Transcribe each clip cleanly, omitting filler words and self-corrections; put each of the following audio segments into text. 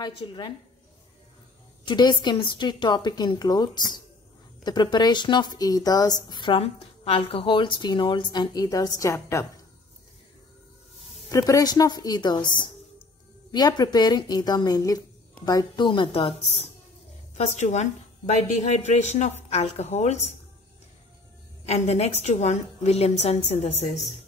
Hi children, today's chemistry topic includes the preparation of ethers from alcohols, phenols and ethers chapter. Preparation of ethers. We are preparing ether mainly by two methods. First one by dehydration of alcohols and the next one Williamson synthesis.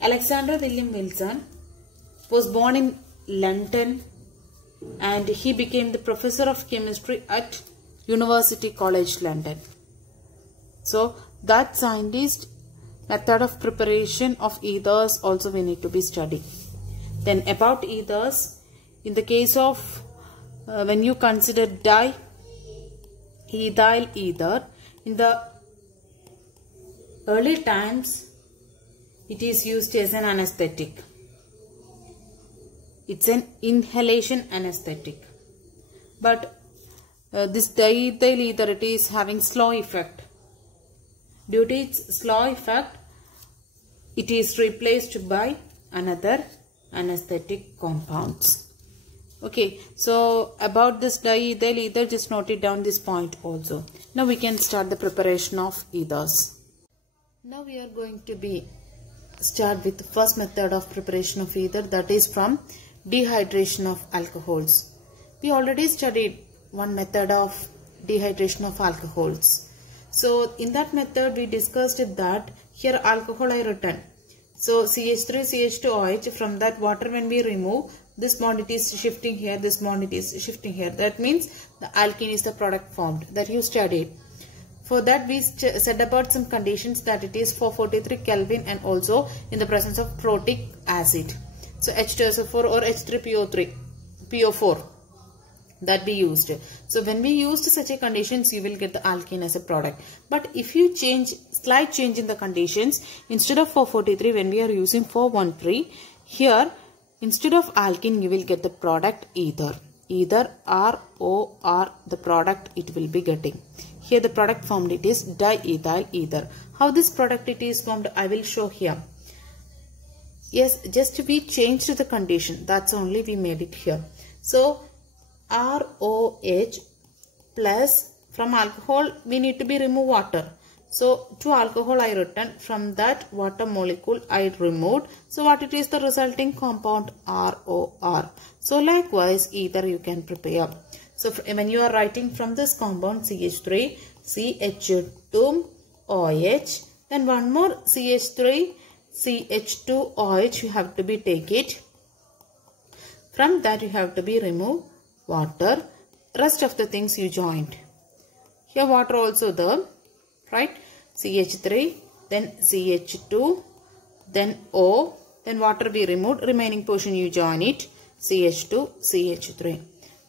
Alexander William Wilson was born in London and he became the professor of chemistry at University College London. So that scientist method of preparation of ethers also we need to be studied. Then about ethers, in the case of when you consider diethyl ether, in the early times it is used as an anesthetic. It's an inhalation anesthetic. But this diethyl ether, it is having slow effect. Due to its slow effect, it is replaced by another anesthetic compounds. Okay, so about this diethyl ether, just note it down this point also. Now we can start the preparation of ethers. Now we are going to start with the first method of preparation of ether, that is from dehydration of alcohols. We already studied one method of dehydration of alcohols. So in that method we discussed that here alcohol I written. So CH3, CH2OH, from that water when we remove, this bond it is shifting here, this bond it is shifting here. That means the alkene is the product formed that you studied. For that we said about some conditions that it is 443 Kelvin and also in the presence of protic acid. So H2SO4 or H3PO4 that we used. So when we used such a conditions, you will get the alkene as a product. But if you slight change in the conditions, instead of 443 when we are using 413, here instead of alkene you will get the product ether. Either ROR the product it will be getting. Here the product formed it is diethyl ether. How this product it is formed I will show here. Yes, just we changed the condition. That's only we made it here. So ROH plus from alcohol we need to be remove water. So to alcohol I written, from that water molecule I removed. So what it is the resulting compound ROR. So likewise ether you can prepare. So when you are writing from this compound CH3, CH2OH, then one more CH3, CH2OH you have to be take it. From that you have to be remove water. Rest of the things you joined. Here water also there, right? CH3, then CH2, then O, then water be removed. Remaining portion you join it. CH2, CH3.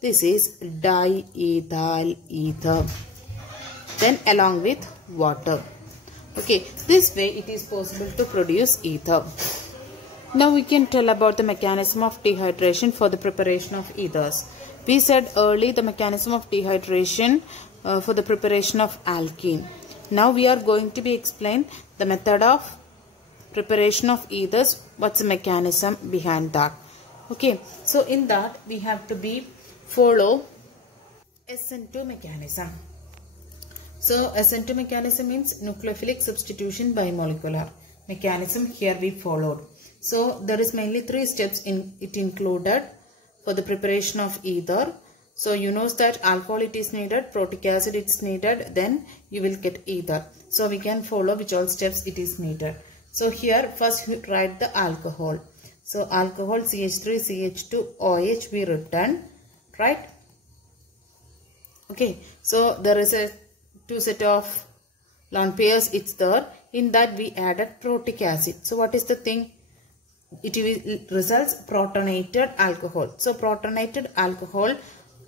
This is diethyl ether. Then along with water. Okay, this way it is possible to produce ether. Now we can tell about the mechanism of dehydration for the preparation of ethers. We said early the mechanism of dehydration for the preparation of alkene. Now we are going to explain the method of preparation of ethers. What's the mechanism behind that? Okay, so in that we have to follow SN2 mechanism. So SN2 mechanism means nucleophilic substitution by molecular mechanism. Here we followed. So there is mainly 3 steps in it included for the preparation of ether. So you know that alcohol it is needed, protic acid it is needed, then you will get ether. So we can follow which all steps it is needed. So here first we write the alcohol. So alcohol CH3, CH2OH we written, right? Okay, so there is a 2 set of lone pairs it's there. In that we added protic acid. So what is the thing? It results protonated alcohol. So protonated alcohol,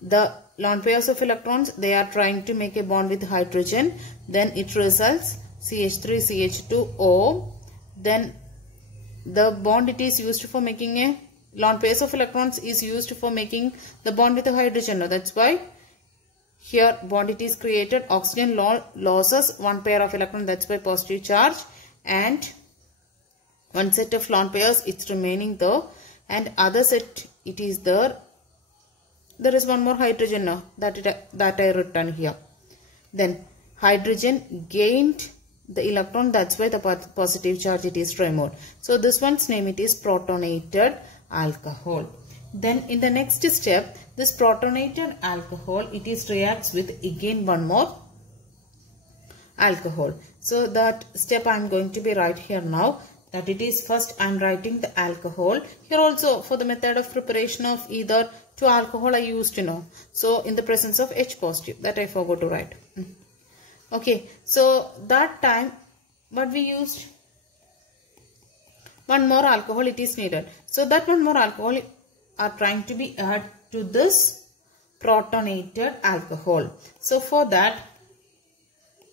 the lone pairs of electrons they are trying to make a bond with hydrogen. Then it results CH3, CH2O. Then the bond it is used for making a lone pairs of electrons is used for making the bond with the hydrogen. Now that's why here bond it is created. Oxygen loses one pair of electron, that's why positive charge, and one set of lone pairs it's remaining there, and other set it is there there is one more hydrogen now that I written here. Then hydrogen gained the electron, that's why the positive charge it is removed. So this one's name it is protonated alcohol. Then in the next step, this protonated alcohol it is reacts with again one more alcohol. So that step I am going to be write here now, that it is first I am writing the alcohol. Here also for the method of preparation of either two alcohol I used so in the presence of H positive, that I forgot to write. Okay, so that time what we used, one more alcohol it is needed. So that one more alcohol are trying to be added to this protonated alcohol. So for that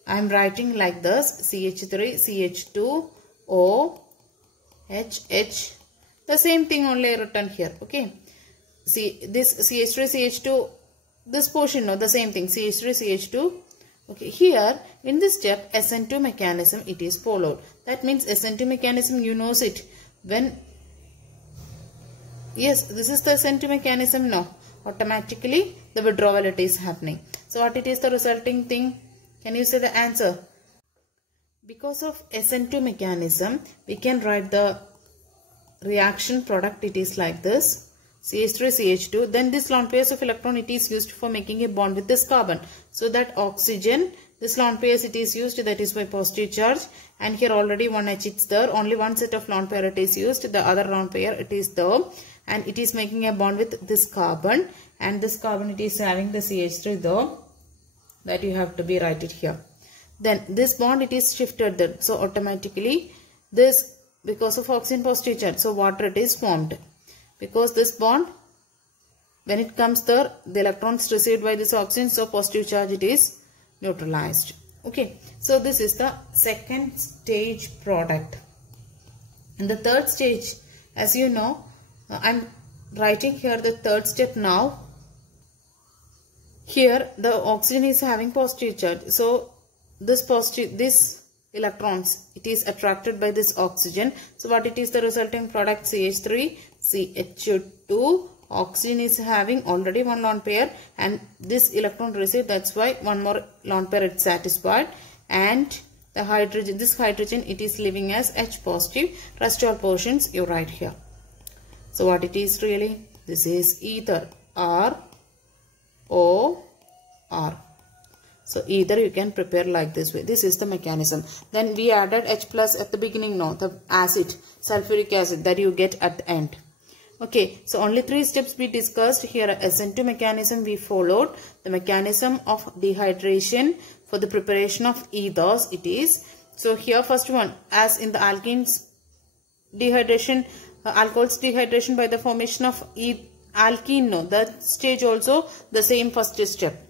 I am writing like this, CH3, CH2, O, H, H. The same thing only written here. Okay. See this CH3, CH2, this portion, the same thing, CH3, CH2. Okay, here in this step SN2 mechanism it is followed. That means SN2 mechanism, you knows it. When, yes, this is the SN2 mechanism now. Automatically the withdrawal it is happening. So what it is the resulting thing? Can you say the answer? Because of SN2 mechanism, we can write the reaction product, it is like this. CH3, CH2. Then this lone pairs of electron it is used for making a bond with this carbon. So that oxygen, this lone pairs it is used, that is by positive charge. And here already one H is there. Only one set of lone pair it is used. The other lone pair it is there. And it is making a bond with this carbon. And this carbon it is having the CH3 though. That you have to be write it here. Then this bond it is shifted there. So automatically this, because of oxygen positive charge, so water it is formed. Because this bond, when it comes there, the electrons received by this oxygen, so positive charge it is neutralized. Okay, so this is the second stage product. In the third stage, as you know, I am writing here the third step now. Here the oxygen is having positive charge, so this electrons it is attracted by this oxygen. So what it is the resulting product? CH3, CH2. Oxygen is having already one lone pair and this electron received, that's why one more lone pair is satisfied, and the hydrogen, this hydrogen it is leaving as H positive. Rest all portions you write here. So what it is really? This is either R, O, R. So either you can prepare like this way. This is the mechanism. Then we added H plus at the beginning now, the acid, sulfuric acid that you get at the end. Okay, so only three steps we discussed here. SN2 mechanism we followed. The mechanism of dehydration for the preparation of ethers it is. So here first one, as in the alkenes dehydration, alcohols dehydration by the formation of alkene, no, that stage also the same first step.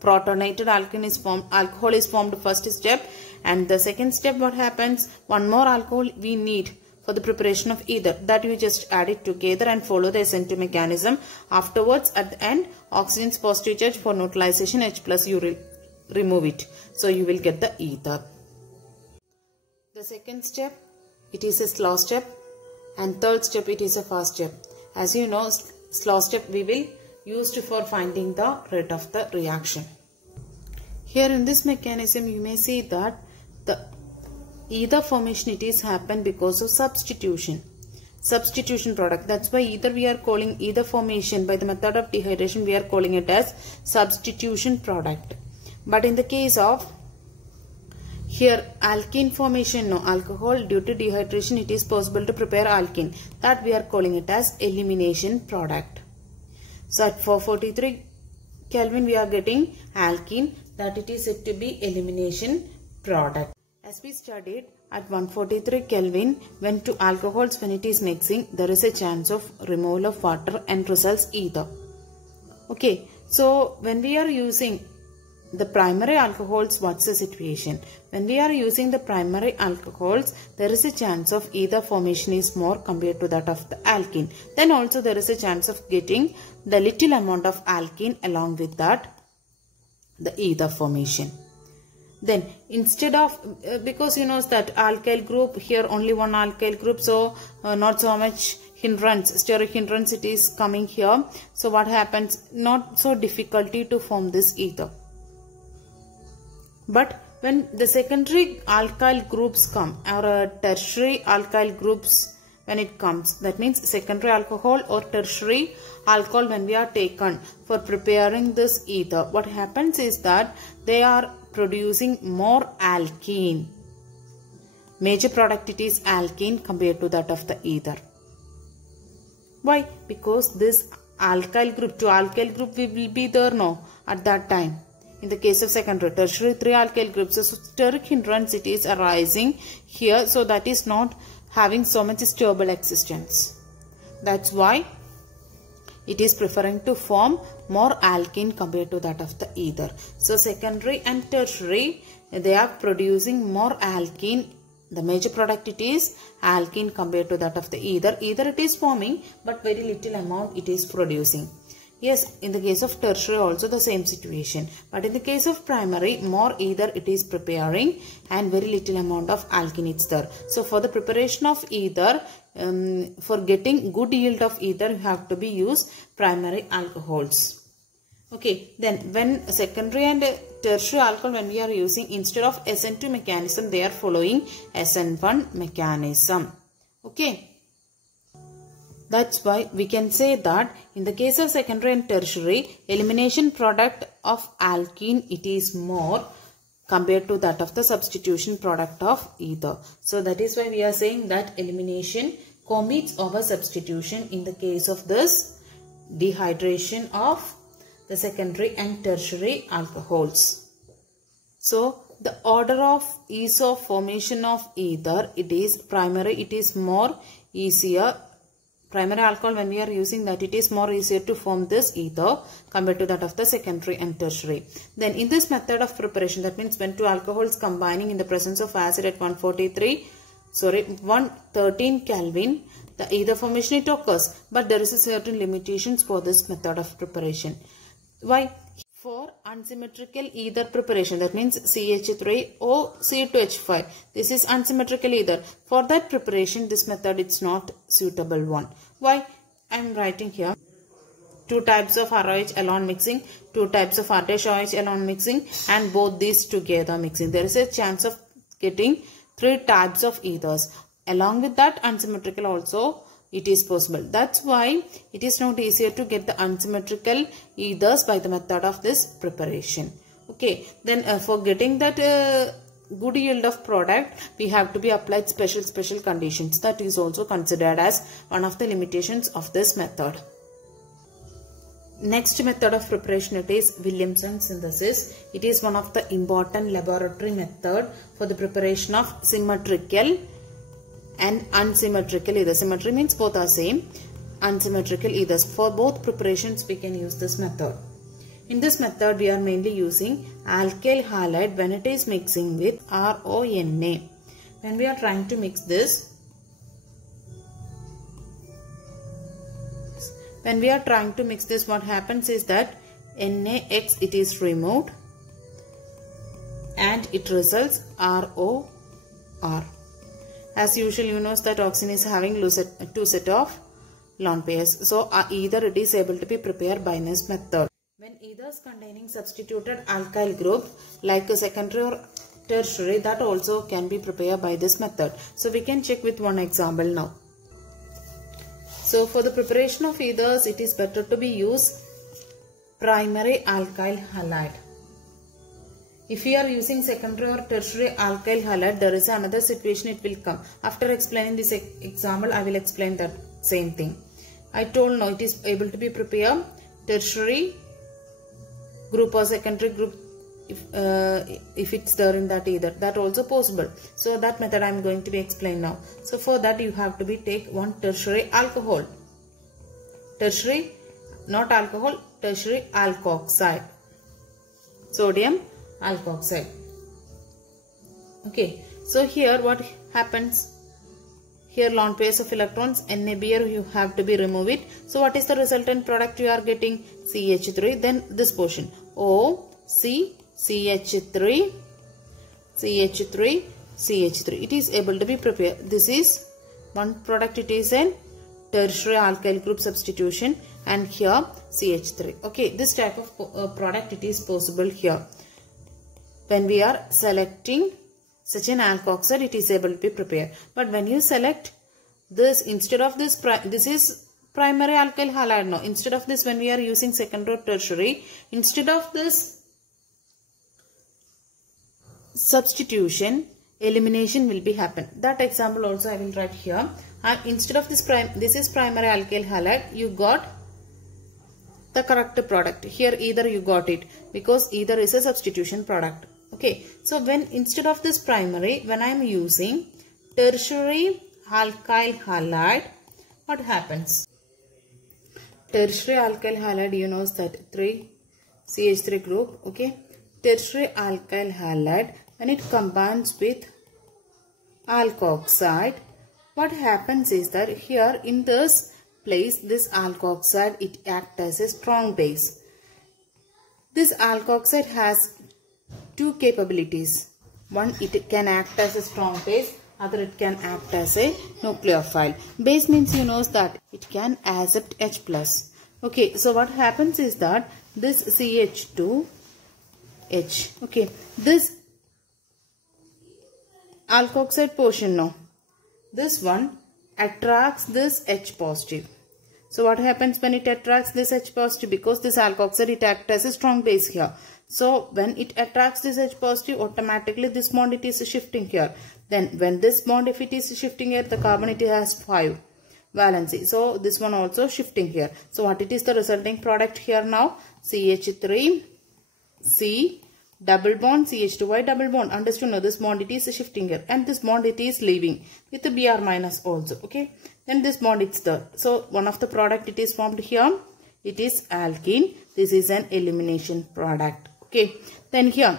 Protonated alkene is formed, alcohol is formed first step, and the second step what happens, one more alcohol we need for the preparation of ether, that you just add it together and follow the SN2 mechanism. Afterwards at the end oxygen's positive charge, for neutralization H plus you remove it, so you will get the ether. The second step it is a slow step and third step it is a fast step. As you know, slow step we will used for finding the rate of the reaction. Here in this mechanism you may see that the ether formation it is happen because of substitution product. That's why either we are calling ether formation by the method of dehydration, we are calling it as substitution product. But in the case of here alkene formation, no, alcohol due to dehydration it is possible to prepare alkene, that we are calling it as elimination product. So at 443 Kelvin we are getting alkene, that it is said to be elimination product. As we studied, at 143 Kelvin, when two alcohols, when it is mixing, there is a chance of removal of water and results ether. Okay, so when we are using the primary alcohols, what's the situation? When we are using the primary alcohols, there is a chance of ether formation is more compared to that of the alkene. Then also there is a chance of getting the little amount of alkene along with that, the ether formation. Then instead of, because you know that alkyl group, here only one alkyl group, so not so much hindrance, steric hindrance it is coming here. So what happens? Not so difficulty to form this ether. But when the secondary alkyl groups come, or tertiary alkyl groups when it comes, that means secondary alcohol or tertiary alcohol when we are taken for preparing this ether, what happens is that they are producing more alkene. Major product it is alkene compared to that of the ether. Why? Because this alkyl group, 2 alkyl group will be there now at that time. In the case of secondary, tertiary 3 alkyl groups, so steric hindrance it is arising here, so that is not having so much stable existence. That's why it is preferring to form more alkene compared to that of the ether. So secondary and tertiary, they are producing more alkene. The major product it is alkene compared to that of the ether. Ether it is forming, but very little amount it is producing. Yes, in the case of tertiary also the same situation. But in the case of primary, more ether it is preparing and very little amount of alkene is there. So for the preparation of ether, for getting good yield of ether, you have to be use primary alcohols. Okay, then when secondary and tertiary alcohol, when we are using, instead of SN2 mechanism, they are following SN1 mechanism. Okay. That's why we can say that in the case of secondary and tertiary, elimination product of alkene it is more compared to that of the substitution product of ether. So that is why we are saying that elimination competes over substitution in the case of this dehydration of the secondary and tertiary alcohols. So the order of ease of formation of ether, it is primary, it is more easier. Primary alcohol, when we are using that, it is more easier to form this ether compared to that of the secondary and tertiary. Then in this method of preparation, that means when 2 alcohols combining in the presence of acid at 113 Kelvin, the ether formation it occurs. But there is a certain limitations for this method of preparation. Why? For unsymmetrical ether preparation, that means CH3 or C2H5. This is unsymmetrical ether. For that preparation, this method is not suitable one. Why? I am writing here 2 types of ROH alone mixing, 2 types of RDH-OH alone mixing, and both these together mixing. There is a chance of getting 3 types of ethers. Along with that, unsymmetrical also it is possible. That's why it is not easier to get the unsymmetrical ethers by the method of this preparation. Okay, then for getting that good yield of product, we have to be applied special conditions. That is also considered as one of the limitations of this method. Next method of preparation, it is Williamson synthesis. It is one of the important laboratory method for the preparation of symmetrical and unsymmetrical ether. Symmetry means both are same. Unsymmetrical ethers. For both preparations we can use this method. In this method we are mainly using alkyl halide when it is mixing with RONA. When we are trying to mix this, what happens is that NaX it is removed and it results ROR. As usual, you know that oxygen is having 2 set of lone pairs. So either it is able to be prepared by this method. When ethers containing substituted alkyl group like a secondary or tertiary, that also can be prepared by this method. So we can check with one example now. So for the preparation of ethers, it is better to be used primary alkyl halide. If we are using secondary or tertiary alkyl halide, there is another situation it will come. After explaining this example, I will explain that same thing. I told now it is able to be prepared tertiary group or secondary group if it's there in that either. That also possible. So that method I am going to be explained now. So for that you have to be take one tertiary alcohol. Tertiary, not alcohol, tertiary alkoxide. Sodium alkoxide. Okay, so here what happens? Here lone pairs of electrons, NaBr, you have to be remove it. So what is the resultant product you are getting? CH3, then this portion O, C, CH3, CH3, CH3. It is able to be prepared. This is one product, it is an tertiary alkyl group substitution, and here CH3. Okay, this type of product it is possible here. When we are selecting such an alkoxide, it is able to be prepared. But when you select this, instead of this, this is primary alkyl halide now. Instead of this, when we are using secondary or tertiary, instead of this substitution, elimination will be happen. That example also I will write here. And instead of this this is primary alkyl halide, you got the correct product. Here either you got it, because either is a substitution product. Okay, so when instead of this primary, when I am using tertiary alkyl halide, what happens? Tertiary alkyl halide, you know that 3 CH3 group. Okay, tertiary alkyl halide, when it combines with alkoxide, what happens is that here in this place, this alkoxide, it acts as a strong base. This alkoxide has two capabilities. One, it can act as a strong base, other it can act as a nucleophile. Base means you know that it can accept H+. Okay, so what happens is that this CH2H, okay, this alkoxide portion now, this one attracts this H positive. So what happens when it attracts this H positive? Because this alkoxide, it acts as a strong base here. So when it attracts this H positive, automatically this bond it is shifting here. Then when this bond, if it is shifting here, the carbon it has 5 valency. So this one also shifting here. So what it is the resulting product here now? CH3C double bond, CH2Y double bond. Understood now, this bond it is shifting here, and this bond it is leaving with the Br minus also. Okay, then this bond it's there. So one of the product it is formed here, it is alkene. This is an elimination product. Okay, then here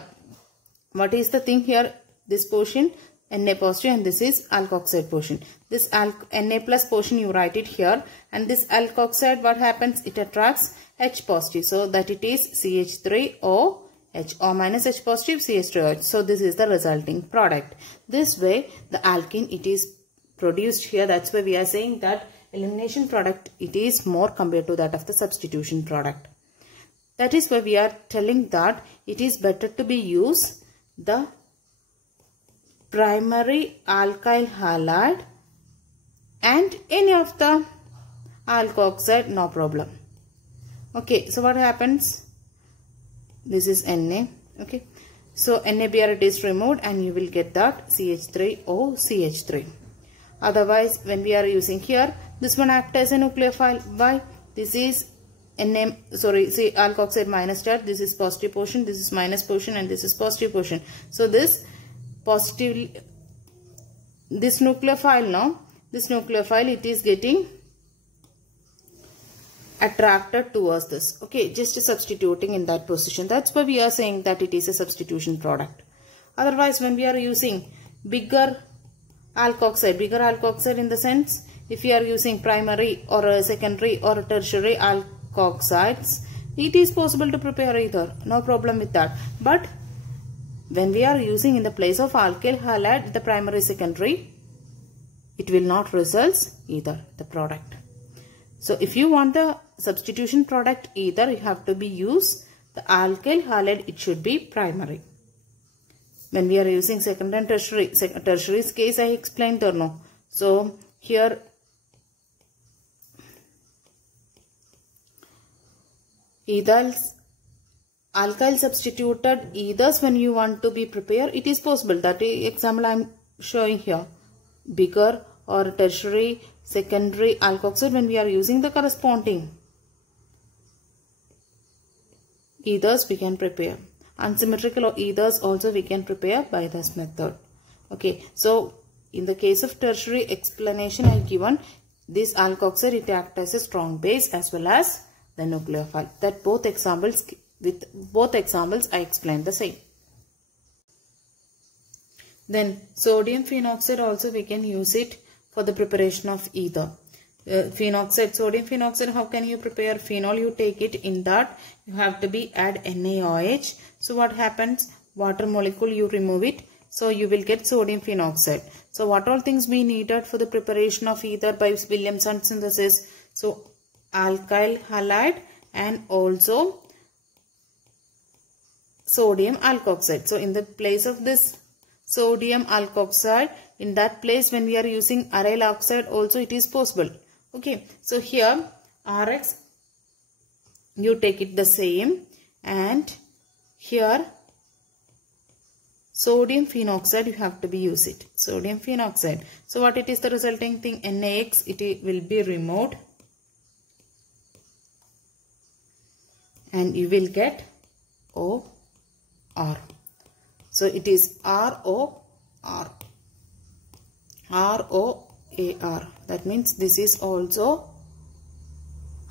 what is the thing here? This portion Na positive, and this is alkoxide portion. This Na plus portion you write it here, and this alkoxide, what happens? It attracts H positive, so that it is CH3O H, O minus H positive, CH3OH. So this is the resulting product. This way the alkene it is produced here. That's why we are saying that elimination product it is more compared to that of the substitution product. That is why we are telling that it is better to be used the primary alkyl halide and any of the alkoxide, no problem. Okay, so what happens? This is Na. Okay, so NaBr it is removed, and you will get that CH3O CH3. Otherwise, when we are using here, this one acts as a nucleophile. Why? This is alkoxide minus charge. This is positive portion, this is minus portion, and this is positive portion. So this positive, this nucleophile now, this nucleophile it is getting attracted towards this. Okay, just substituting in that position. That's why we are saying that it is a substitution product. Otherwise, when we are using bigger alkoxide in the sense, if you are using primary or a secondary or a tertiary alkoxides, it is possible to prepare either. No problem with that. But when we are using in the place of alkyl halide, the primary secondary, it will not result either the product. So if you want the substitution product, either you have to be use the alkyl halide, it should be primary. When we are using secondary and tertiary, tertiary's case I explained there no. So here either alkyl substituted ethers when you want to be prepared, it is possible. That example I am showing here. Bigger or tertiary, secondary alkoxide, when we are using the corresponding ethers we can prepare. Unsymmetrical ethers also we can prepare by this method. Okay, so in the case of tertiary explanation I given, this alkoxide it acts as a strong base as well as the nucleophile. That both examples, with both examples I explained the same. Then sodium phenoxide also we can use it for the preparation of ether. Sodium phenoxide, how can you prepare? Phenol you take it, in that you have to be add NaOH. So what happens? Water molecule you remove it, so you will get sodium phenoxide. So what all things we needed for the preparation of ether by Williamson synthesis? So alkyl halide and also sodium alkoxide. So in the place of this sodium alkoxide, in that place when we are using aryl oxide also it is possible. Okay, so here Rx you take it the same, and here sodium phenoxide you have to be use it. Sodium phenoxide. So what it is the resulting thing? NaX it will be removed and you will get OR. So it is ROR. ROAR. That means this is also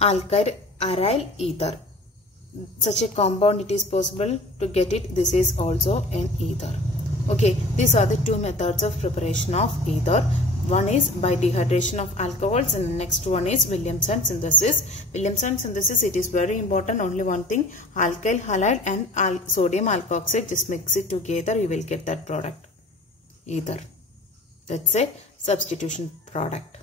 alkyl aryl ether. Such a compound it is possible to get it. This is also an ether. Okay, these are the two methods of preparation of ether. One is by dehydration of alcohols and the next one is Williamson synthesis. Williamson synthesis, it is very important. Only one thing, alkyl halide and sodium alkoxide, just mix it together, you will get that product, ether. That's a substitution product.